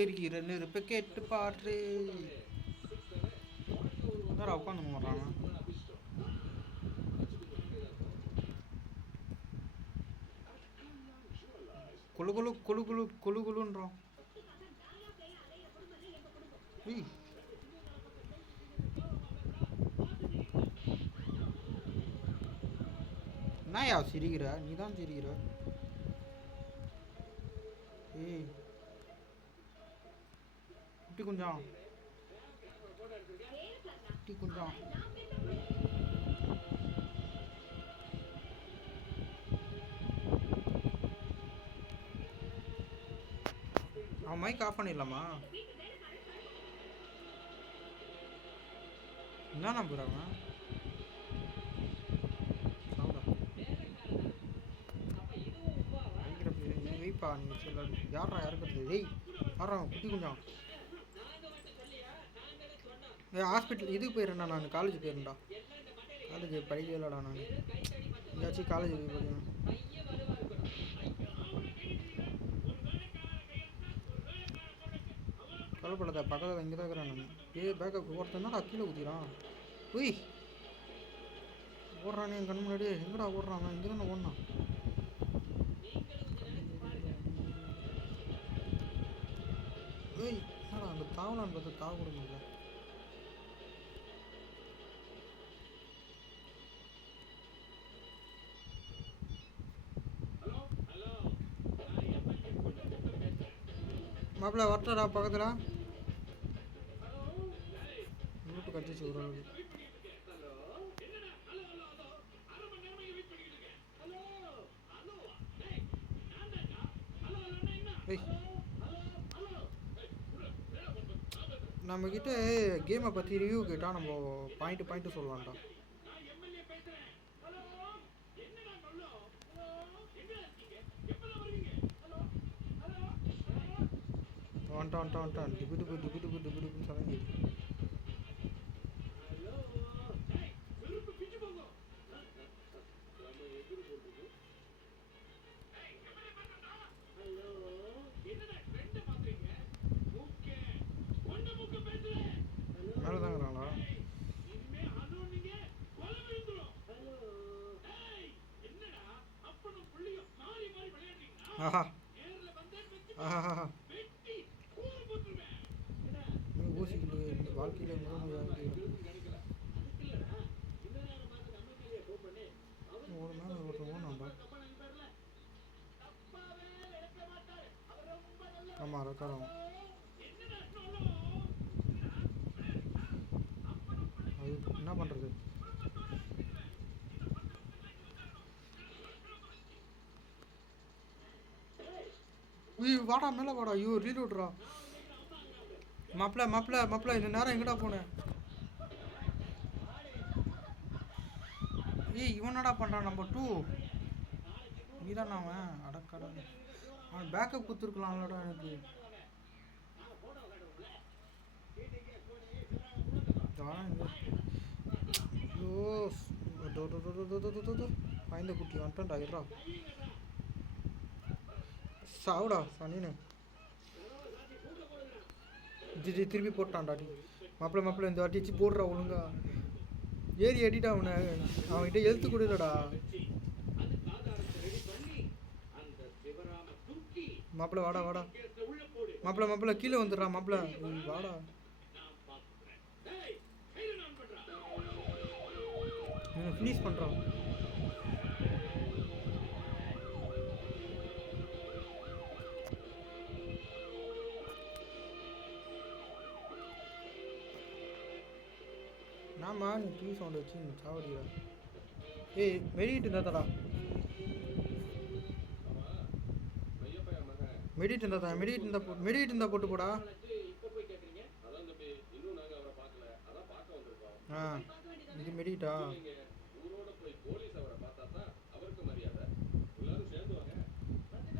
எரிகிற நெருப்பை கேட்டு பாரு. யாரா உட்காந்து வர்றாங்க? குழு குழு குழு குழு குழு குழுன்றோம். என்னயா சிரிக்கிற? நீ தான் சிரிக்கிற. ஏய் குட்டி குஞ்சம், குட்டி குஞ்சம். அவன் மைக் ஆஃப் பண்ணிடலாமா? என்ன நம்புற அவன்? வெயிப்பா நீ சொல்ல. யாரா யாருக்கு? ஏய் யாரா குட்டி குஞ்சம்? ஹாஸ்பிட்டல் இதுக்கு போயிடுறேன்டா, நான் காலேஜ் போயிடுறேன்டா. காலேஜ் படிக்கவே இல்லைடா நான். எங்கேயாச்சும் காலேஜ் போய் படிக்கணும். கவலைப்படாத, பக்கத்தில் இங்கே தான் இருக்கிறேன் நான். பேக்கப் ஒருத்தனா கீழே ஊற்றிக்கிறான். உய் ஓடுறானே என் கண் முன்னாடி. எங்கடா ஓடுறான்? இங்கே தானே ஓடனான். ஏய் என்னடா அந்த தாவலான்னு பார்த்து தாவ கூட முடியல. மாப்பிள்ள வரட்டடா பக்கத்தில். மூட்டு கட்டிச்சு ஒரு அளவுக்கு. நம்மக்கிட்ட கேமை பற்றி ரிவ்யூ கேட்டால் நம்ம பாயிண்ட்டு சொல்லலாம்டா. வந்துட்டான் டிபு டிபு டிபு டிபு டிபு டிபுன்னு சமைங்க. மேலதாங்கிறாங்களா? ஆஹா ஆஹா ஊசிக்கிட்டு இந்த வாழ்க்கையில் ஒரு நாள் ஒருத்தன் ஓனாண்டா. ஆமாம் ரெக்கார்ட் ஆகும். அது என்ன பண்ணுறது? வாடா மேலே வாடா. ஐயோ ரீலோட்ரா. மாப்பிள்ள இந்த நேரம் எங்கடா போனேன்? ஏய் இவனடா பண்ணுறான் நம்பர் 2. நீதானே அவன்? அடக்கடா, அவன் பேக்கப் கொடுத்துருக்கலாம்லடா எனக்கு. ஐயோ பயந்த குட்டி வந்துட்டான்டா. இருடா சாவுடா சனின்னு. திருப்பி போட்டான்டா. மாப்பிள்ள இந்த வாட்டி போடுறா ஒழுங்கா. ஏறி அடிட்டா அவனை. அவன்கிட்ட எழுத்து கொடுடா. மாப்பிள்ள வாடா. மாப்பிள்ள கீழே வந்துடுறா. மாப்பிள்ள வாடா. ஃபினிஷ் பண்ணுறான். நாம நீ டிவி சவுண்ட் வச்சு நீ சாவடிடா. ஏய் மெடிட்டு இருந்தா மெடிட்டு இருந்தா போட்டு போடா. ஆ இது மெடிட்டா?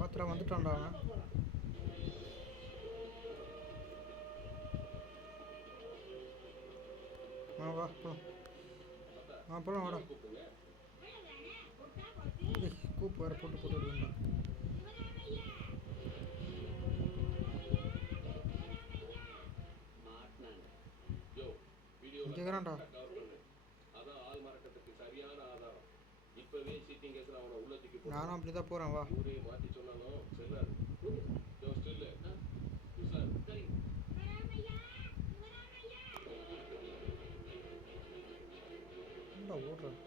பாத்திரா வந்துட்டான்டா அவன். வா போலாம் வாடா. கூப்பு வேறு போட்டு விடுவேன்டா. கேட்குறான்டா. நானும் அப்படி தான் போகிறேன் வா. ஓடுறேன்.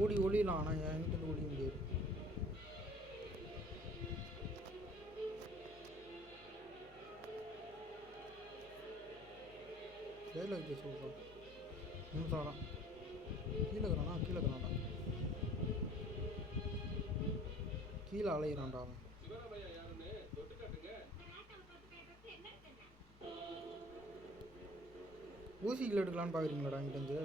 ஓடி ஒளியலாம், ஆனால் என்கிட்ட ஒளிய முடியாது. வேலை வைக்க சொல்கிறோம். நிமிஷம் கீழே இருக்கிறானா, கீழே இருக்கிறான்டா, கீழே அலையிறான்டா அவன். ஊசிகள் எடுக்கலான்னு பார்க்குறீங்களாடா இங்கிட்டேருந்து?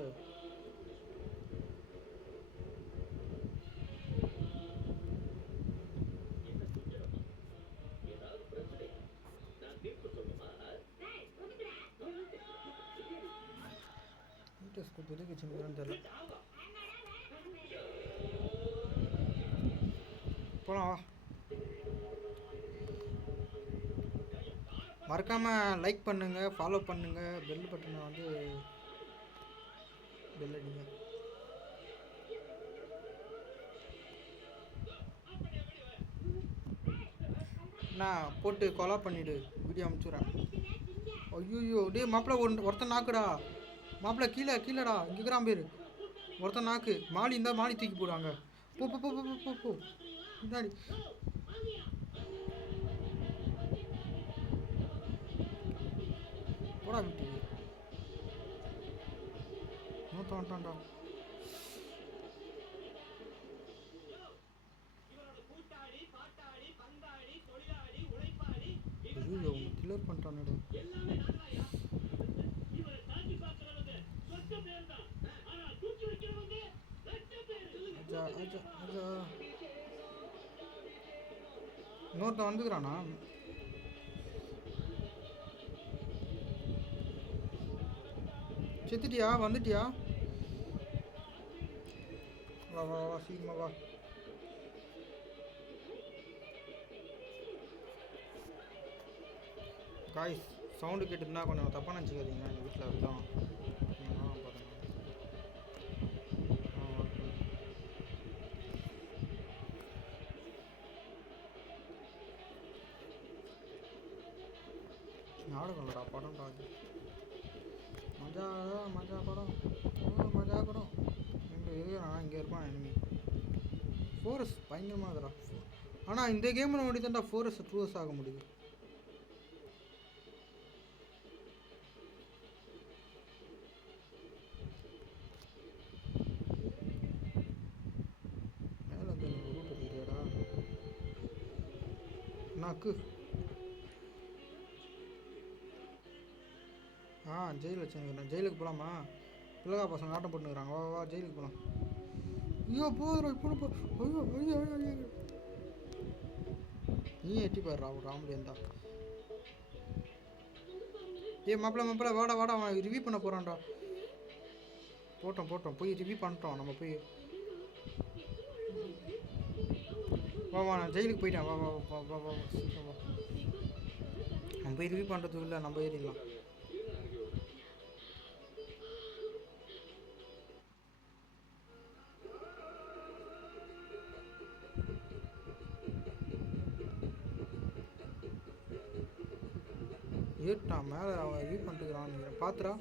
எதுக்கு வச்சுருக்கான்னு தெரியல. போகலாம் வா. மறக்காமல் லைக் பண்ணுங்கள், ஃபாலோ பண்ணுங்கள், பெல் பட்டனை வந்து பெல் அடிங்க. நான் போட்டு கொலா பண்ணிவிடு, வீடியோ அனுப்பிச்சுட்றேன். ஐயோ டே மாப்பிள்ள ஒருத்தன் நாக்குடா, மாப்பிள்ள கீழே கீழேடா, இங்கே இருக்கிறான் பேர் ஒருத்தன் நாக்கு. மாலி இருந்தால் மாலி தூக்கி போடுவாங்க. போ போ போ போ போ போ முன்னாடி. போடா வீட்டு நூற்ற வந்துட்டான்டா. ஐயோ கிளியர் பண்ணிட்டானேடா. இன்னொருத்தன் வந்துக்கிறானா? செத்துட்டியா? வந்துட்டியா? வா வா வா சீக்கிரமா வா. காய்ஸ் சவுண்டு கேட்டுதுன்னா கொஞ்சம் தப்பாக நினச்சிக்காதீங்க, எங்கள் வீட்டில் அதுதான். நாடகம் இல்லைடா, படம்டா அது. மஜா மஜா படம், மஜா படம். இங்கே இருக்கிறான், இங்கே இருப்பான் எனிமி. ஃபோரஸ் பயங்கரமாக இருக்குடா. ஆனால் இந்த கேமில் ஓடி தான்டா ஃபோரஸ் ட்ரூஸ் ஆக முடியுது. மேலே வந்து எனக்கு ரூட் தெரியாடா. நாக்கு ஜெயில் வச்சுருக்கிறேன். ஜெயிலுக்கு போகலாமா? பிள்ளைகா பசங்க ஆட்டம் போட்டுக்கிறாங்க. வா வா ஜெயிலுக்கு போகலாம். ஐயோ போதும் இப்போ போ. ஐயோ ஐயோ ஐயோ நீ எட்டி பாடுறா ஒரு ராமடி இருந்தா. மாப்பிள்ள வாடா வாடா, அவன் ரிவ்யூ பண்ண போகிறான்டா. போட்டோம் போய் ரிவ்யூ பண்ணிட்டோம் நம்ம போய். வா நான் ஜெயிலுக்கு போயிட்டேன். வா வா வா வா வா சீக்கிரம் வா. நம்ம போய் ரிவ்யூ பண்ணுறதுக்கு இல்லை, நம்ம ஏறிடலாம். ஏட்டான் மேலே அவன் ரிவ்யூ பண்ணிட்டுக்கிறான் பார்த்துடா.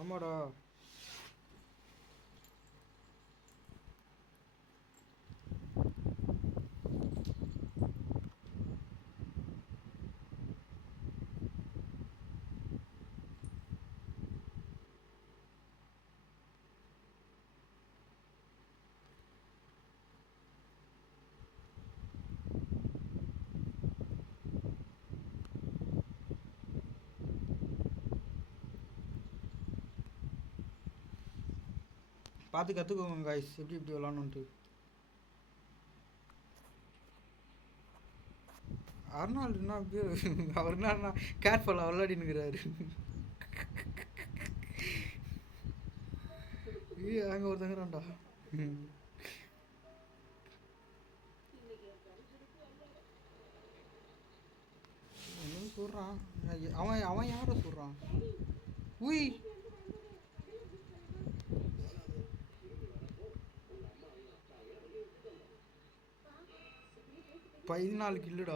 ஆமாடா பார்த்து கற்றுக்கோங்க காய்ஸ் எப்படி இப்படி விளாட்ணுன்ட்டு. அர்னால்டு என்ன அவர் என்ன கேர்ஃபுல்லாக விளையாடினுங்கிறாரு. அங்கே ஒருத்தங்கிறான்டா. என்ன சொல்கிறான் அவன்? அவன் யாரை சொல்கிறான்? உய் 14 கில்லுடா.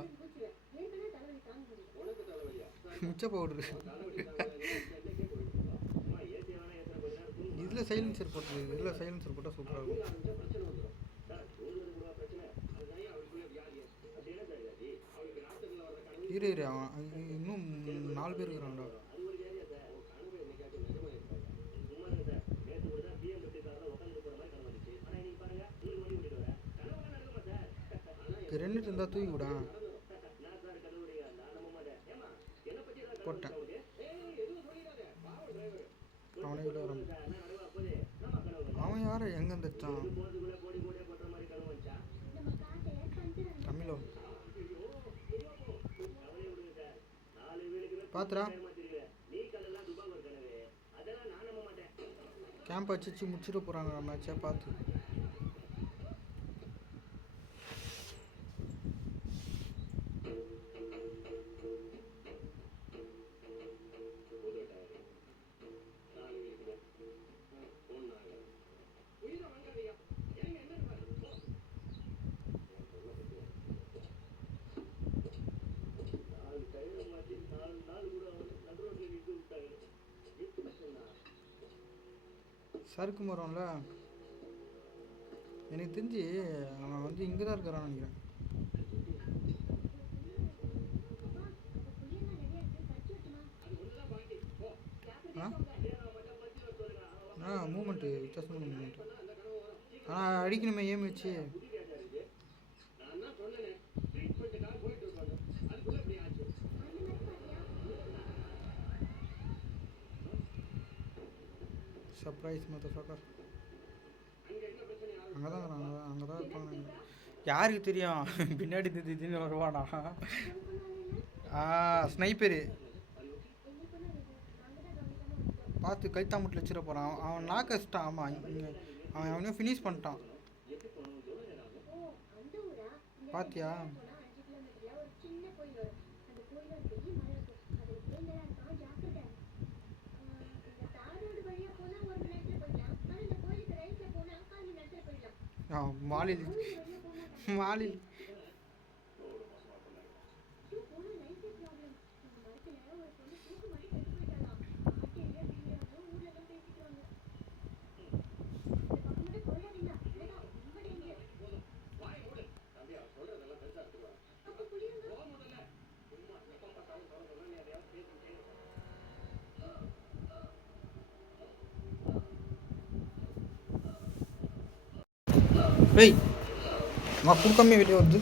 மிச்ச பவுடரு. இதில் சைலன்சர் போட்டு, இதில் சைலன்சர் போட்டால் சூப்பராக இருக்கும். இரு அவன் இன்னும் 4 பேர் இருக்கிறான்டா. ரெண்டு இருந்தால் தூக்கி விடா. போட்டேன் அவனே விட வர. அவன் யார எங்கே இருந்துச்சான்? தமிழோ பாத்துரா. கேம்ப் வச்சு முடிச்சுட்டு போகிறாங்க மேட்சை பார்த்து. சறுக்கு மரம்ல எனக்கு தெரிஞ்சு அவன் வந்து இங்கே தான் இருக்கிறான்னு நினைக்கிறேன். மூமெண்ட்டு வித்தியாசமான மூமெண்ட்டு. ஆனால் அடிக்கணுமே ஏம் வச்சு. சர்ப்ரைஸ் மதர்ஃபக்கர். அங்கே தான் இருப்பாங்க. யாருக்கு தெரியும் பின்னாடி திடீர்னு வருவானா? ஸ்னைப்பரு பார்த்து கைத்தாமட்டில் வச்சிட போகிறான். அவன் நாக்கஸ்ட்டான். ஆமாம் அவன் அவனையும் ஃபினிஷ் பண்ணிட்டான். பாத்தியா? மாலில் மாலில் ஏய் நான் கொடுக்காமே வெளியே வருது.